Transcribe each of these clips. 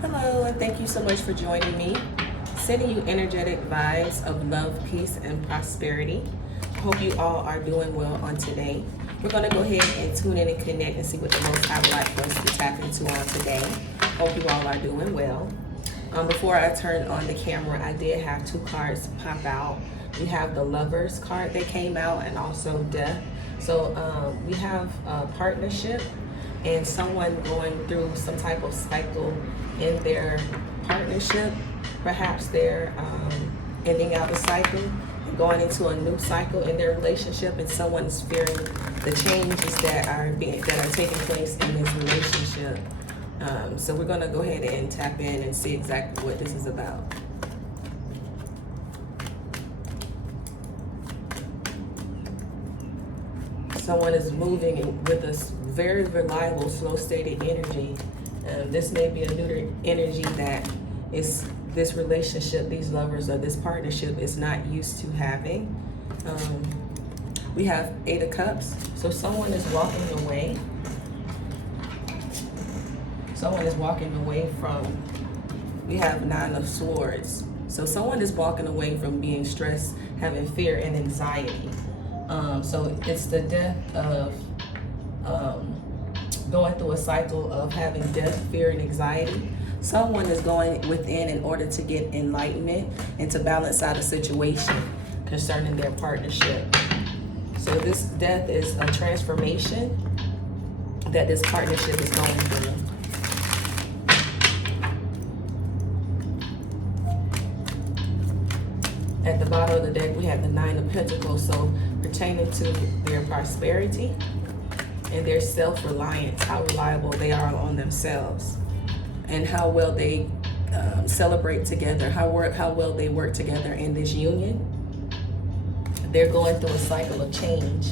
Hello, and thank you so much for joining me. Sending you energetic vibes of love, peace, and prosperity. Hope you all are doing well on today. We're going to go ahead and tune in and connect and see what the Most High would like for us to tap into on today. Hope you all are doing well. Before I turned on the camera, I did have two cards pop out. We have the Lovers card that came out and also Death. So we have a partnership and someone going through some type of cycle in their partnership. Perhaps they're ending out a cycle and going into a new cycle in their relationship, and someone is fearing the changes that are taking place in this relationship. So we're going to go ahead and tap in and see exactly what this is about. Someone is moving with a very reliable, slow-stated energy. This may be a neuter energy that is this relationship, these lovers, or this partnership is not used to having. We have 8 of Cups. So someone is walking away. Someone is walking away from, we have 9 of Swords. So someone is walking away from being stressed, having fear and anxiety. So it's the death of going through a cycle of having death, fear, and anxiety. Someone is going within in order to get enlightenment and to balance out a situation concerning their partnership. So this death is a transformation that this partnership is going through. At the bottom of the deck, we have the 9 of Pentacles, so pertaining to their prosperity and their self-reliance, how reliable they are on themselves, and how well they celebrate together, how well they work together in this union. They're going through a cycle of change.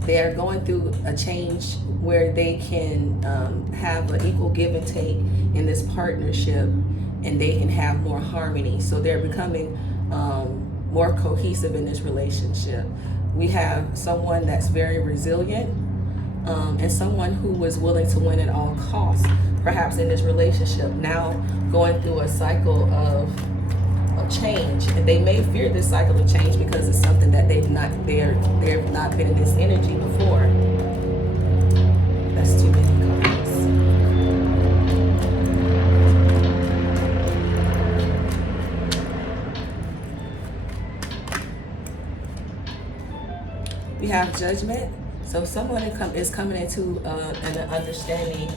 They're going through a change where they can have an equal give and take in this partnership, and they can have more harmony. So they're becoming more cohesive in this relationship. We have someone that's very resilient and someone who was willing to win at all costs, perhaps in this relationship, now going through a cycle of change. And they may fear this cycle of change because it's something that they've not been in this energy before. That's too many cards. We have Judgment. So someone is coming into an understanding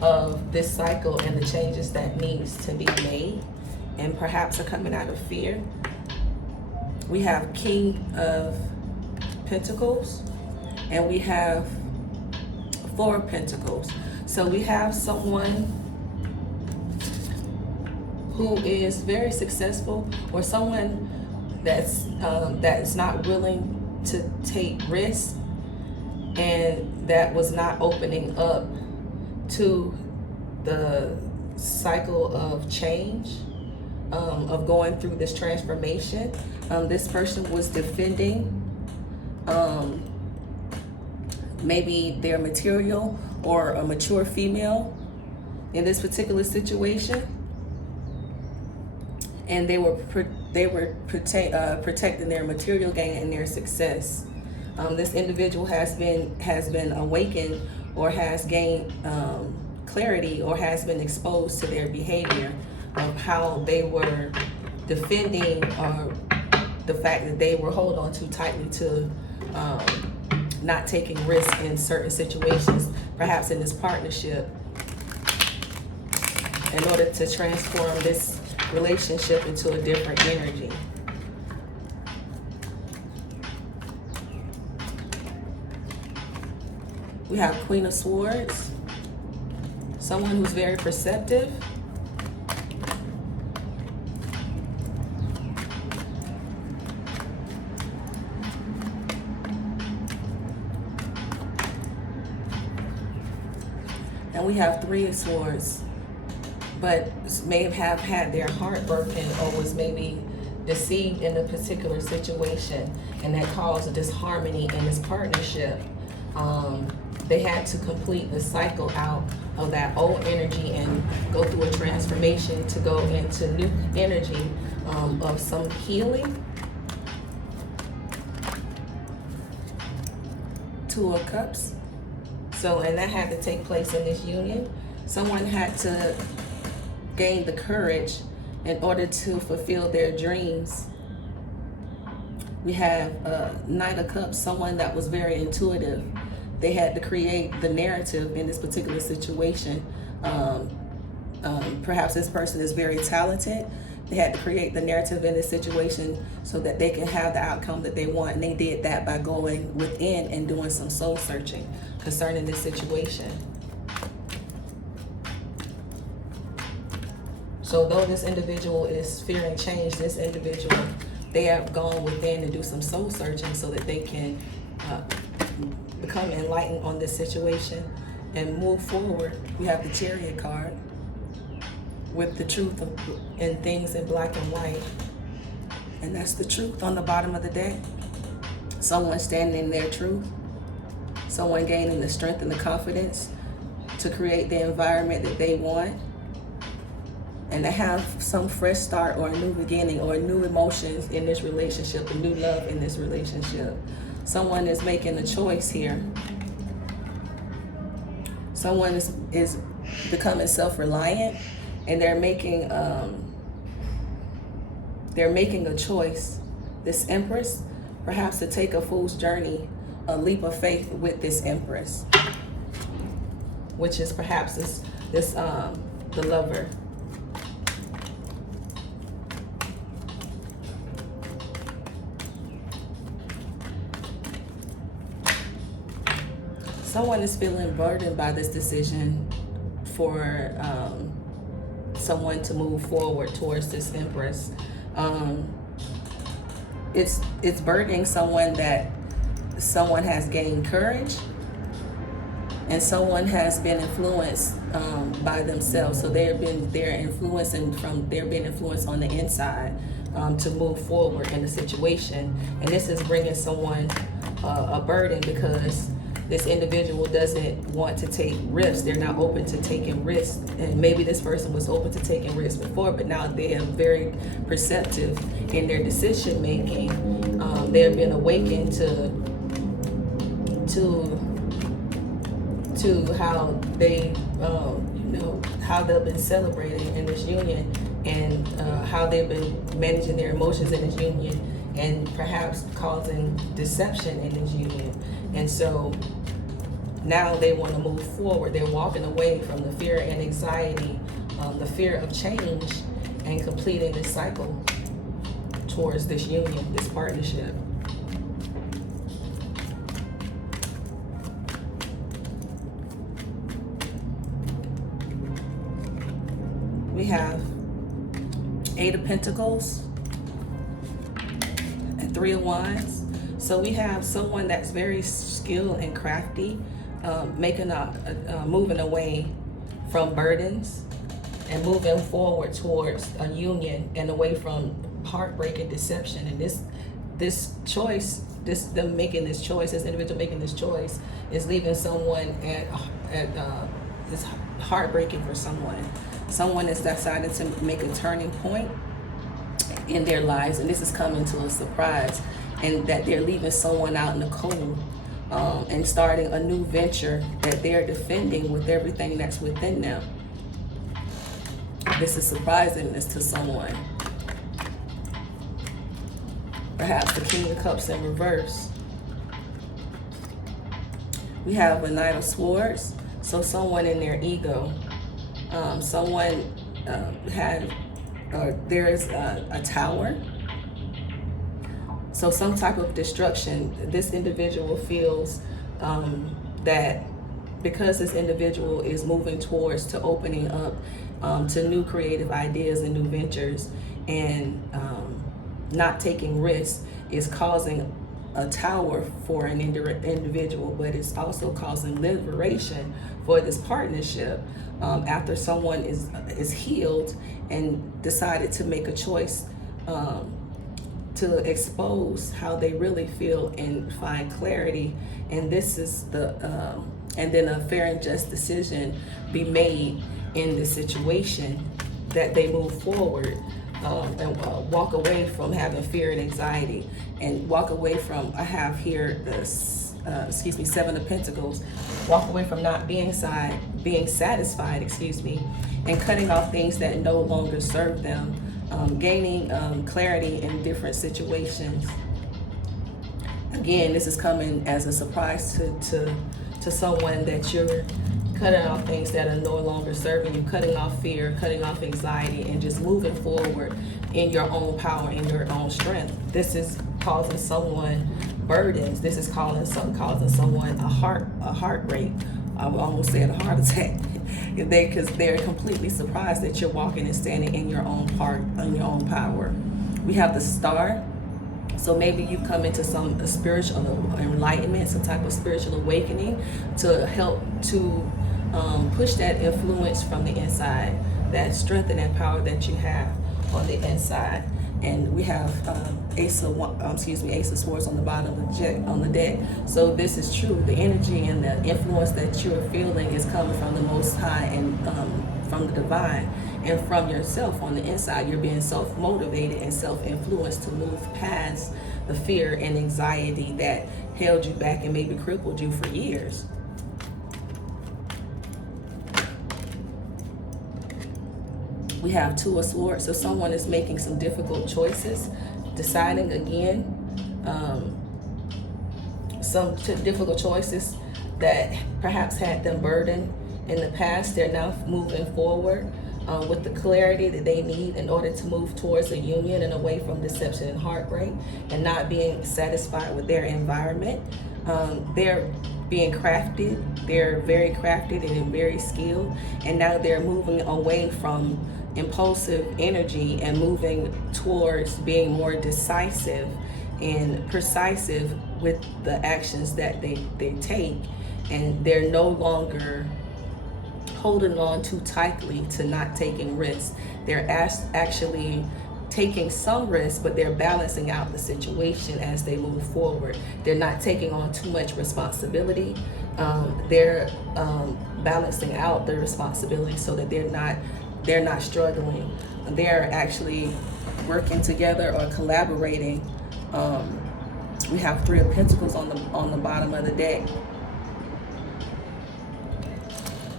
of this cycle and the changes that needs to be made, and perhaps are coming out of fear. We have King of Pentacles, and we have 4 of Pentacles. So we have someone who is very successful, or someone that's not willing to take risks, and that was not opening up to the cycle of change, of going through this transformation. This person was defending maybe their material or a mature female in this particular situation, and they were protecting their material gain and their success. This individual has been awakened, or has gained clarity, or has been exposed to their behavior of how they were defending the fact that they were holding on too tightly to not taking risks in certain situations, perhaps in this partnership, in order to transform this relationship into a different energy. We have Queen of Swords, someone who's very perceptive. And we have 3 of Swords, but may have had their heart broken, or was maybe deceived in a particular situation, and that caused a disharmony in this partnership. They had to complete the cycle out of that old energy and go through a transformation to go into new energy of some healing. Two of Cups. So, and that had to take place in this union. Someone had to gain the courage in order to fulfill their dreams. We have Knight of Cups, someone that was very intuitive. They had to create the narrative in this particular situation. Perhaps this person is very talented. They had to create the narrative in this situation so that they can have the outcome that they want. And they did that by going within and doing some soul searching concerning this situation. So though this individual is fearing change, this individual, they have gone within to do some soul searching so that they can become enlightened on this situation and move forward. We have the Chariot card with the truth in things in black and white. And that's the truth on the bottom of the deck. Someone standing in their truth. Someone gaining the strength and the confidence to create the environment that they want. And to have some fresh start or a new beginning or new emotions in this relationship, a new love in this relationship. Someone is making a choice here. Someone is becoming self-reliant, and they're making a choice. This Empress, perhaps to take a fool's journey, a leap of faith with this Empress, which is perhaps the Lover. Someone is feeling burdened by this decision for someone to move forward towards this Empress. It's burdening someone that someone has gained courage and someone has been influenced by themselves. So they're being influenced on the inside to move forward in the situation. And this is bringing someone a burden because this individual doesn't want to take risks. They're not open to taking risks. And maybe this person was open to taking risks before, but now they are very perceptive in their decision making. They have been awakened to how they, how they've been celebrating in this union and how they've been managing their emotions in this union and perhaps causing deception in this union. And so now they want to move forward. They're walking away from the fear and anxiety, the fear of change, and completing this cycle towards this union, this partnership. We have Eight of Pentacles and Three of Wands. So we have someone that's very skilled and crafty, moving away from burdens and moving forward towards a union and away from heartbreak and deception. And this individual making this choice is leaving someone is heartbreaking for someone. Someone is decided to make a turning point in their lives, and this is coming to a surprise. And that they're leaving someone out in the cold and starting a new venture that they're defending with everything that's within them. This is surprising this to someone. Perhaps the King of Cups in reverse. We have a Knight of Swords. So someone in their ego. There is a tower. So some type of destruction. This individual feels that because this individual is moving towards to opening up to new creative ideas and new ventures and not taking risks is causing a tower for an individual, but it's also causing liberation for this partnership after someone is healed and decided to make a choice to expose how they really feel and find clarity. And this is the and then a fair and just decision be made in the situation, that they move forward and walk away from having fear and anxiety, and walk away from, I have here the Seven of Pentacles, walk away from not being satisfied, and cutting off things that no longer serve them, gaining clarity in different situations. Again, this is coming as a surprise to someone, that you're cutting off things that are no longer serving you, cutting off fear, cutting off anxiety, and just moving forward in your own power, in your own strength. This is causing someone burdens. This is causing someone a heartbreak. I would almost say a heart attack. Because they're completely surprised that you're walking and standing in your own in your own power. We have the Star. So maybe you've come into some spiritual enlightenment, some type of spiritual awakening, to help to push that influence from the inside, that strength and that power that you have on the inside. And we have Ace of Swords on the bottom of the deck. So this is true. The energy and the influence that you're feeling is coming from the Most High, and from the divine, and from yourself on the inside. You're being self-motivated and self-influenced to move past the fear and anxiety that held you back and maybe crippled you for years. We have Two of Swords. So someone is making some difficult choices, deciding again, some difficult choices that perhaps had them burdened in the past. They're now moving forward with the clarity that they need in order to move towards a union and away from deception and heartbreak, and not being satisfied with their environment. They're being crafted. They're very crafted and very skilled, and now they're moving away from impulsive energy and moving towards being more decisive and precise with the actions that they take. And they're no longer holding on too tightly to not taking risks. They're actually taking some risks, but they're balancing out the situation as they move forward. They're not taking on too much responsibility. They're balancing out the responsibility so that they're not struggling. They're actually working together or collaborating. We have Three of Pentacles on the bottom of the deck.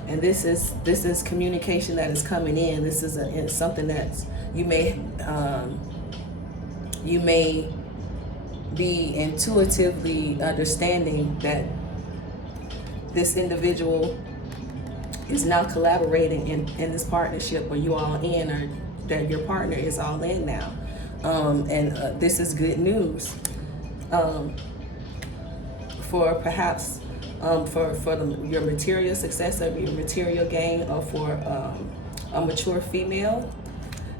And this is communication that is coming in. This is something that's you may be intuitively understanding that this individual is now collaborating in this partnership, or you all in, or that your partner is all in now. And this is good news for perhaps your material success, or your material gain, or for a mature female,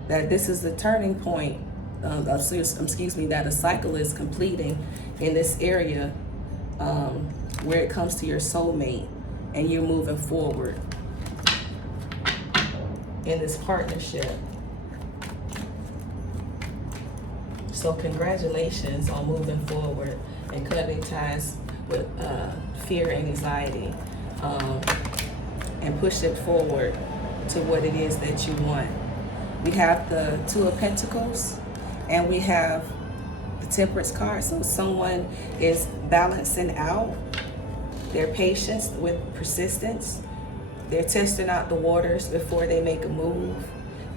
that this is the turning point, that a cycle is completing in this area, where it comes to your soulmate and you're moving forward in this partnership. So congratulations on moving forward and cutting ties with fear and anxiety, and push it forward to what it is that you want. We have the Two of Pentacles, and we have the Temperance card. So someone is balancing out their patience with persistence. They're testing out the waters before they make a move.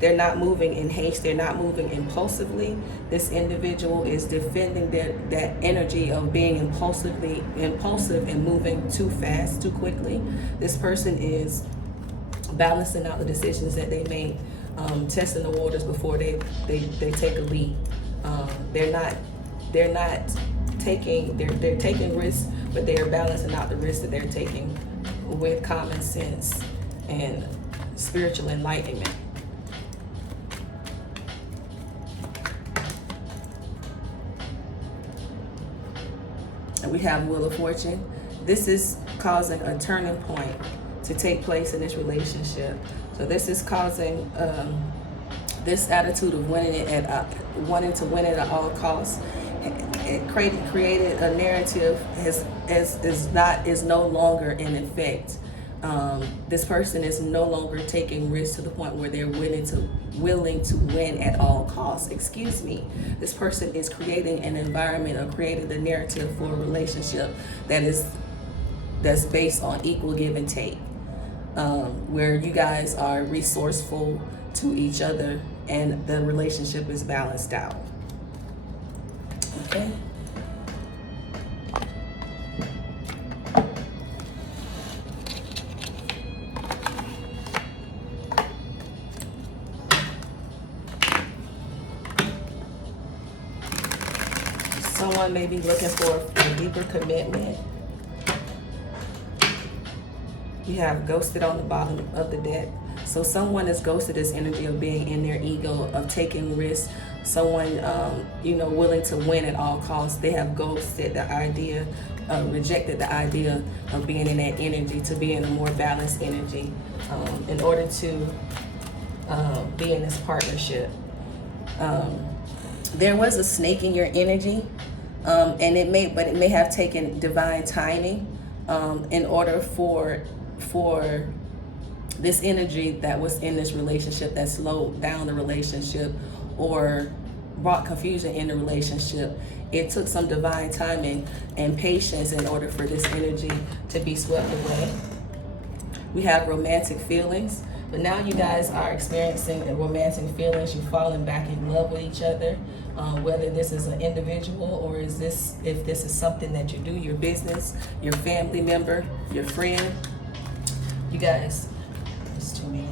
They're not moving in haste. They're not moving impulsively. This individual is defending that energy of being impulsive and moving too fast, too quickly. This person is balancing out the decisions that they make, testing the waters before they take a leap. They're taking risks, but they are balancing out the risks that they're taking with common sense and spiritual enlightenment. And we have Wheel of Fortune. This is causing a turning point to take place in this relationship. So this is causing this attitude of wanting to win it at all costs, created a narrative is no longer in effect. This person is no longer taking risks to the point where they're willing to win at all costs. Excuse me. This person is creating an environment or creating the narrative for a relationship that's based on equal give and take, where you guys are resourceful to each other and the relationship is balanced out. Okay. Someone may be looking for a deeper commitment. You have ghosted on the bottom of the deck. So someone has ghosted this energy of being in their ego, of taking risks. Someone, willing to win at all costs. They have ghosted the idea, rejected the idea of being in that energy to be in a more balanced energy in order to be in this partnership. There was a snake in your energy, and it may have taken divine timing in order for this energy that was in this relationship that slowed down the relationship or brought confusion in the relationship. It took some divine timing and patience in order for this energy to be swept away. We have romantic feelings, but now you guys are experiencing romantic feelings. You've fallen back in love with each other, whether this is an individual or if this is something that you do, your business, your family member, your friend. You guys, it's too many.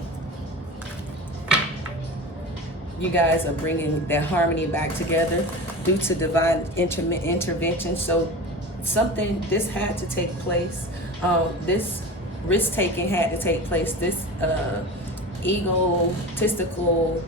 You guys are bringing that harmony back together due to divine intervention. So this had to take place. This risk taking had to take place. This egotistical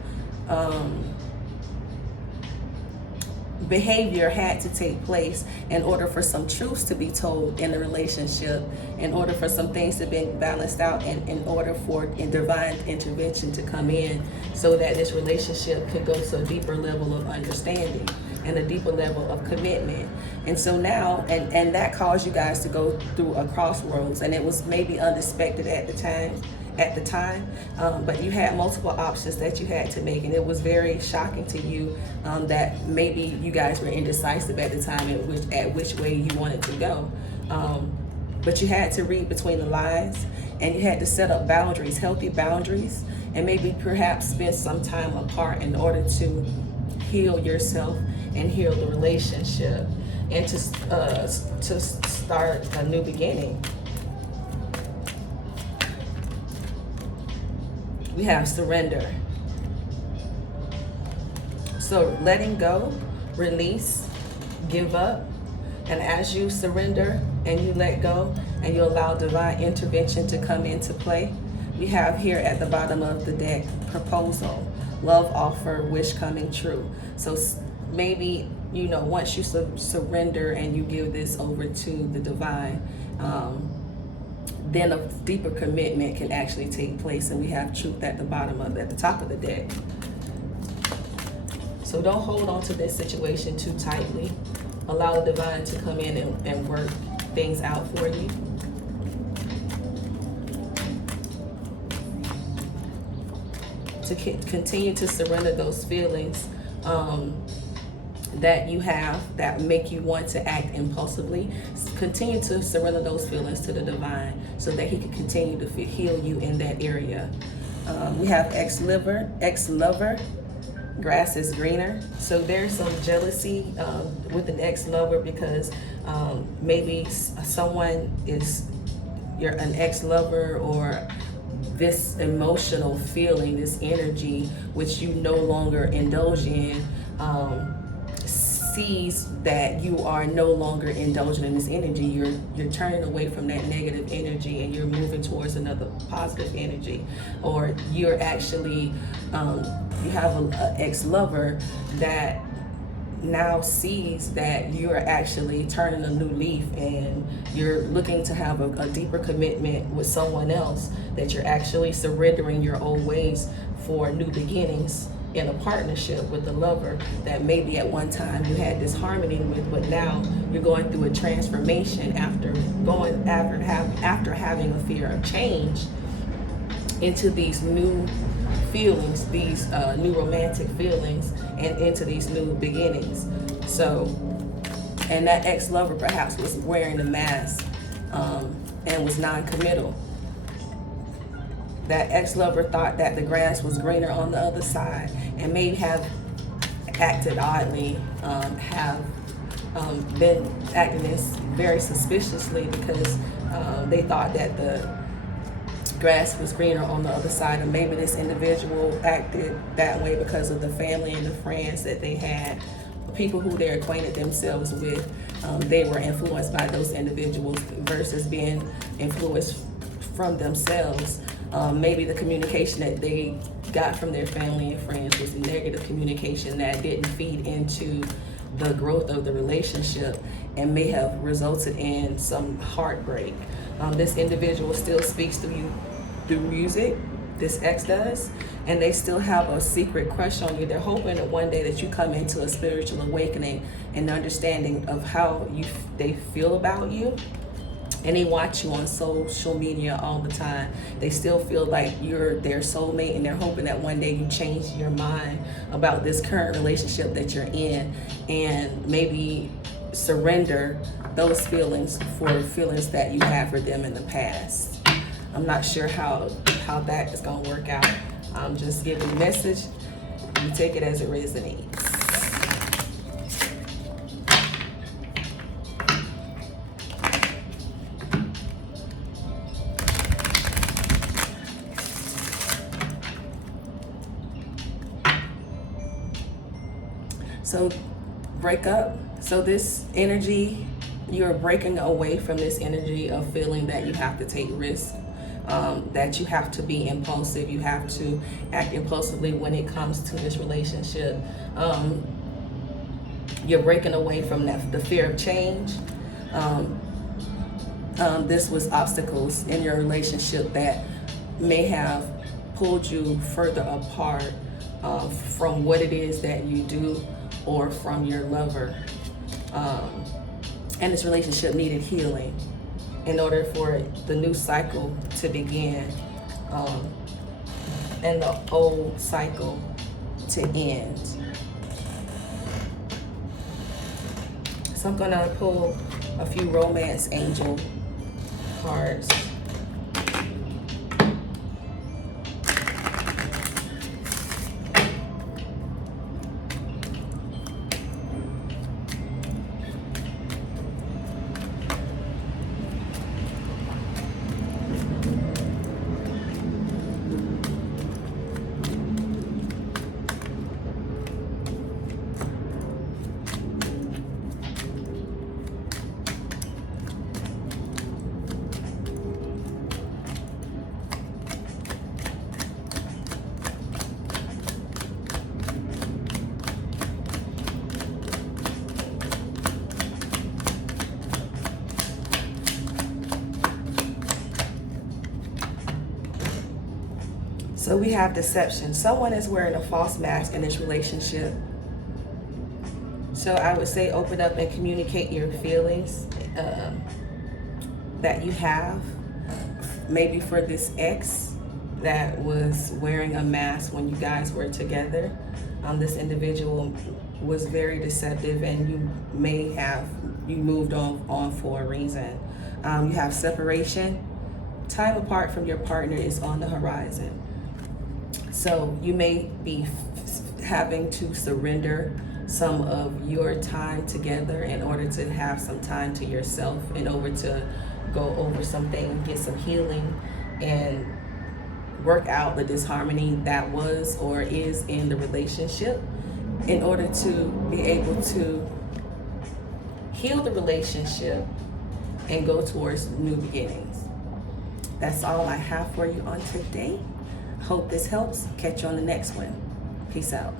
behavior had to take place in order for some truths to be told in the relationship, in order for some things to be balanced out, and in order for divine intervention to come in so that this relationship could go to a deeper level of understanding and a deeper level of commitment. And so now, and that caused you guys to go through a crossroads, and it was maybe unexpected at the time, but you had multiple options that you had to make, and it was very shocking to you that maybe you guys were indecisive at the time at which way you wanted to go. But you had to read between the lines, and you had to set up boundaries, healthy boundaries, and maybe perhaps spend some time apart in order to heal yourself and heal the relationship, and to start a new beginning. We have surrender. So letting go, release, give up, and as you surrender and you let go and you allow divine intervention to come into play, we have here at the bottom of the deck, proposal, love offer, wish coming true. So maybe, once you surrender and you give this over to the divine, then a deeper commitment can actually take place, and we have truth at the top of the deck. So don't hold on to this situation too tightly. Allow the divine to come in and work things out for you. To continue to surrender those feelings that you have that make you want to act impulsively. Continue to surrender those feelings to the divine so that he can continue to heal you in that area. We have ex-lover, grass is greener. So there's some jealousy with an ex-lover because maybe someone you're an ex-lover, or this emotional feeling, this energy, which you no longer indulge in, sees that you are no longer indulging in this energy. You're turning away from that negative energy and you're moving towards another positive energy. Or you're actually, you have an ex-lover that now sees that you're actually turning a new leaf and you're looking to have a deeper commitment with someone else, that you're actually surrendering your old ways for new beginnings in a partnership with the lover that maybe at one time you had this harmony with, but now you're going through a transformation after having a fear of change into these new feelings, these new romantic feelings, and into these new beginnings. So, and that ex-lover perhaps was wearing a mask and was non-committal. That ex-lover thought that the grass was greener on the other side, and may have acted oddly, have been acting this very suspiciously because they thought that the grass was greener on the other side, and maybe this individual acted that way because of the family and the friends that they had, people who they acquainted themselves with. They were influenced by those individuals versus being influenced from themselves. Maybe the communication that they got from their family and friends was negative communication that didn't feed into the growth of the relationship and may have resulted in some heartbreak. This individual still speaks to you through music, this ex does, and they still have a secret crush on you. They're hoping that one day that you come into a spiritual awakening and understanding of how they feel about you. And they watch you on social media all the time. They still feel like you're their soulmate, and they're hoping that one day you change your mind about this current relationship that you're in and maybe surrender those feelings for feelings that you had for them in the past. I'm not sure how that is going to work out. I'm just giving a message. You take it as it resonates. So break up. So this energy, you're breaking away from this energy of feeling that you have to take risks, that you have to be impulsive, you have to act impulsively when it comes to this relationship. You're breaking away from the fear of change. This was obstacles in your relationship that may have pulled you further apart from what it is that you do or from your lover. And this relationship needed healing in order for the new cycle to begin, and the old cycle to end. So I'm gonna pull a few romance angel cards. So we have deception. Someone is wearing a false mask in this relationship. So I would say open up and communicate your feelings that you have. Maybe for this ex that was wearing a mask when you guys were together. This individual was very deceptive, and you moved on for a reason. You have separation. Time apart from your partner is on the horizon. So you may be having to surrender some of your time together in order to have some time to yourself, in order to go over something, get some healing, and work out the disharmony that was or is in the relationship, in order to be able to heal the relationship and go towards new beginnings. That's all I have for you on today. Hope this helps. Catch you on the next one. Peace out.